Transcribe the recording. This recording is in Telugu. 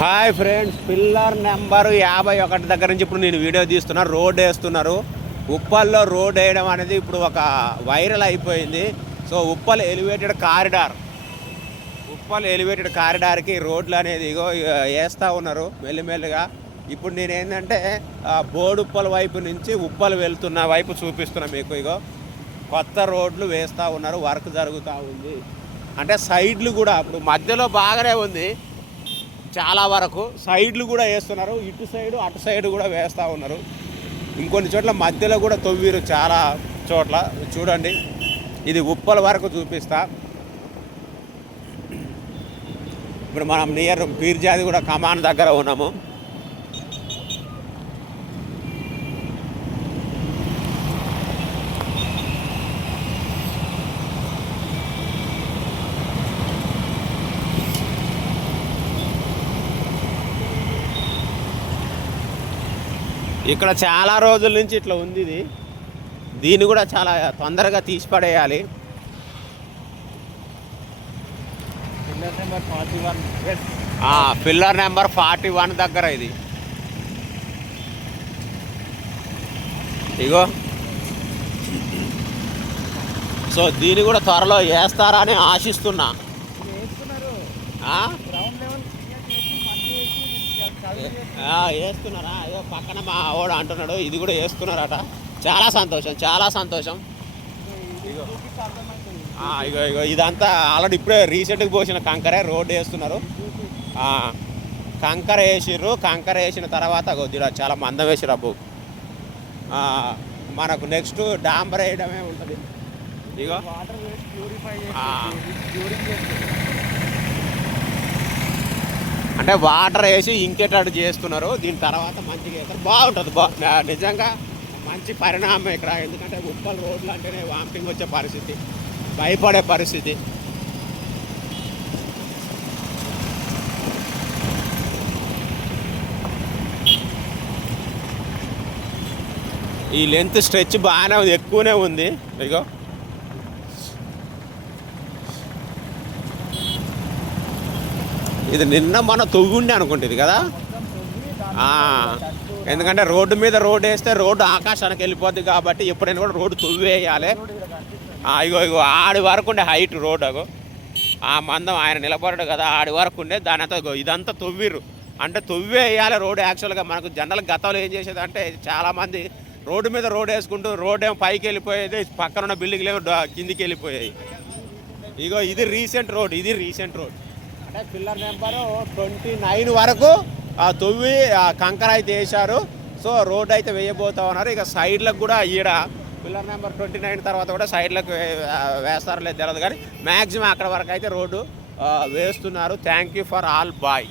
హాయ్ ఫ్రెండ్స్, పిల్లర్ నెంబర్ 51 దగ్గర నుంచి ఇప్పుడు నేను వీడియో తీస్తున్నా. రోడ్ వేస్తున్నారు. ఉప్పల్లో రోడ్ వేయడం అనేది ఇప్పుడు ఒక వైరల్ అయిపోయింది. సో ఉప్పల్ ఎలివేటెడ్ కారిడార్కి రోడ్లు అనేది ఇగో వేస్తూ ఉన్నారు మెల్లిమెల్లిగా. ఇప్పుడు నేను ఏంటంటే బోడుప్పల్ వైపు నుంచి ఉప్పల్ వెళ్తున్న వైపు చూపిస్తున్నా మీకు. ఇగో కొత్త రోడ్లు వేస్తూ ఉన్నారు, వర్క్ జరుగుతూ ఉంది. అంటే సైడ్లు కూడా ఇప్పుడు మధ్యలో బాగానే ఉంది, చాలా వరకు సైడ్లు కూడా వేస్తున్నారు. ఇటు సైడు అటు సైడ్ కూడా వేస్తూ ఉన్నారు. ఇంకొన్ని చోట్ల మధ్యలో కూడా తవ్విరు, చాలా చోట్ల. చూడండి, ఇది ఉప్పల వరకు చూపిస్తా. ఇప్పుడు మనం నియర్ పీర్జాది కూడా కమాన్ దగ్గర ఉన్నాము. ఇక్కడ చాలా రోజుల నుంచి ఇట్లా ఉంది ఇది. దీన్ని కూడా చాలా తొందరగా తీసి పడేయాలి. పిల్లర్ నెంబర్ 41 దగ్గర ఇది. ఇగో సో దీన్ని కూడా త్వరలో వేస్తారా అని ఆశిస్తున్నా. వేస్తున్నారా? అయ్యో పక్కన మా వాడు అంటున్నాడు ఇది కూడా వేస్తున్నారట. చాలా సంతోషం, చాలా సంతోషం. ఇగో ఇగో ఇగో ఇదంతా ఆల్రెడీ ఇప్పుడే రీసెంట్గా పోసిన కంకరే రోడ్డు వేస్తున్నారు. కంకర వేసిర్రు. కంకర వేసిన తర్వాత చాలా మందం వేసిర్రు. అబ్బు మనకు నెక్స్ట్ డాంబర్ వేయడమే ఉంటుంది. ఇగో అంటే వాటర్ వేసి ఇంకేటట్టు చేస్తున్నారు. దీని తర్వాత మంచిగా వేస్తారు, బాగుంటుంది. నిజంగా మంచి పరిణామం ఇక్కడ. ఎందుకంటే ఉప్పల్ రోడ్లు అంటేనే వామిటింగ్ వచ్చే పరిస్థితి, భయపడే పరిస్థితి. ఈ లెంత్ స్ట్రెచ్ బాగానే ఉంది, ఎక్కువనే ఉంది. ఇగో ఇది నిన్న మన తొవ్వుండి అనుకుంటుంది కదా. ఎందుకంటే రోడ్డు మీద రోడ్డు వేస్తే రోడ్డు ఆకాశానికి వెళ్ళిపోద్ది కాబట్టి ఎప్పుడైనా కూడా రోడ్డు తొవ్వేయాలి. ఇగో ఇగో ఆడి వరకు ఉండే హైట్ రోడ్. అగో ఆ మందం ఆయన నిలబడడు కదా, ఆడి వరకు ఉండే. దాని అంతా ఇదంతా తొవ్విర్రు. అంటే తొవ్వేయాలి రోడ్డు. యాక్చువల్గా మనకు జనరల్ గతంలో ఏం చేసేది అంటే చాలామంది రోడ్డు మీద రోడ్ వేసుకుంటూ రోడ్ ఏమో పైకి వెళ్ళిపోయేది, పక్కన ఉన్న బిల్డింగ్లు ఏమో కిందికి వెళ్ళిపోయాయి. ఇగో ఇది రీసెంట్ రోడ్. అంటే పిల్లర్ నెంబర్ 29 వరకు తొవ్వి కంకర అయితే వేశారు. సో రోడ్ అయితే వేయబోతా ఉన్నారు. ఇక సైడ్లకు కూడా ఈడ పిల్లర్ నెంబర్ 29 తర్వాత కూడా సైడ్లకు వేస్తారో లేదు తెలియదు, కానీ మ్యాక్సిమం అక్కడ వరకు అయితే రోడ్డు వేస్తున్నారు. Thank you for all, bye.